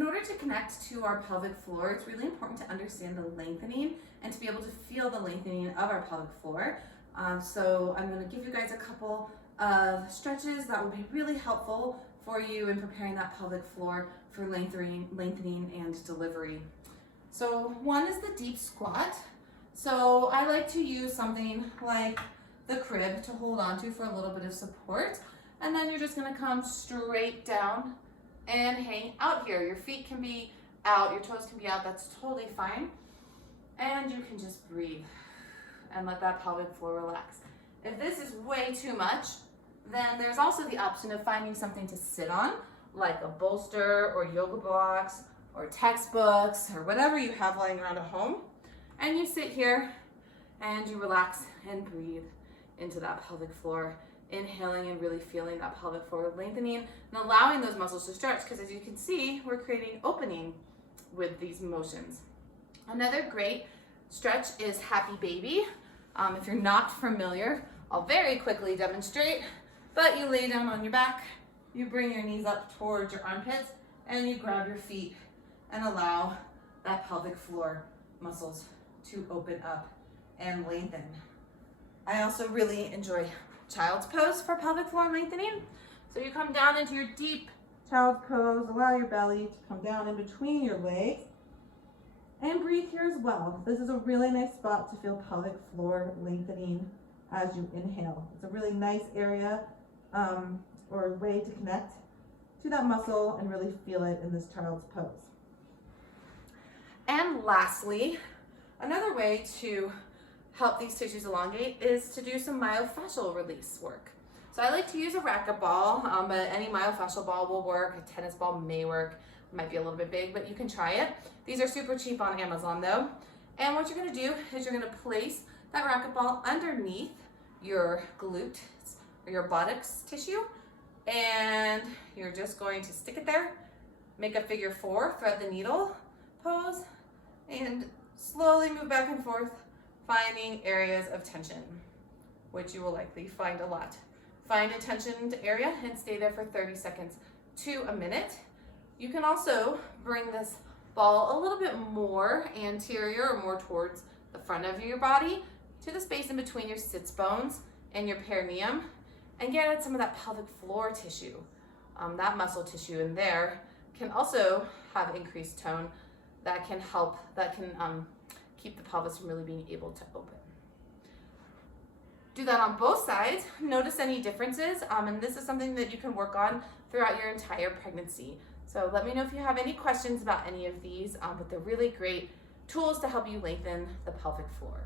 In order to connect to our pelvic floor, it's really important to understand the lengthening and to be able to feel the lengthening of our pelvic floor. So I'm going to give you guys a couple of stretches that will be really helpful for you in preparing that pelvic floor for lengthening and delivery. So one is the deep squat. So I like to use something like the crib to hold on to for a little bit of support. And then you're just going to come straight down and hang out here. Your feet can be out, your toes can be out, that's totally fine. And you can just breathe and let that pelvic floor relax. If this is way too much, then there's also the option of finding something to sit on, like a bolster or yoga blocks or textbooks or whatever you have lying around at home. And you sit here and you relax and breathe into that pelvic floor, inhaling and really feeling that pelvic floor lengthening and allowing those muscles to stretch, because as you can see, we're creating opening with these motions. Another great stretch is happy baby. If you're not familiar, I'll very quickly demonstrate, but you lay down on your back, you bring your knees up towards your armpits, and you grab your feet and allow that pelvic floor muscles to open up and lengthen. I also really enjoy child's pose for pelvic floor lengthening. So you come down into your deep child's pose, allow your belly to come down in between your legs, and breathe here as well. This is a really nice spot to feel pelvic floor lengthening as you inhale. It's a really nice area or way to connect to that muscle and really feel it in this child's pose. And lastly, another way to help these tissues elongate is to do some myofascial release work. So I like to use a racquetball, but any myofascial ball will work. A tennis ball may work. It might be a little bit big, but you can try it. These are super cheap on Amazon though. And what you're gonna do is you're gonna place that racquetball underneath your glute or your buttocks tissue, and you're just going to stick it there, make a figure 4, thread the needle pose, and slowly move back and forth, finding areas of tension, which you will likely find a lot. Find a tensioned area and stay there for 30 seconds to a minute. You can also bring this ball a little bit more anterior or more towards the front of your body to the space in between your sits bones and your perineum, and get at some of that pelvic floor tissue. That muscle tissue in there can also have increased tone that can help, keep the pelvis from really being able to open. Do that on both sides. Notice any differences, and this is something that you can work on throughout your entire pregnancy. So let me know if you have any questions about any of these, but they're really great tools to help you lengthen the pelvic floor.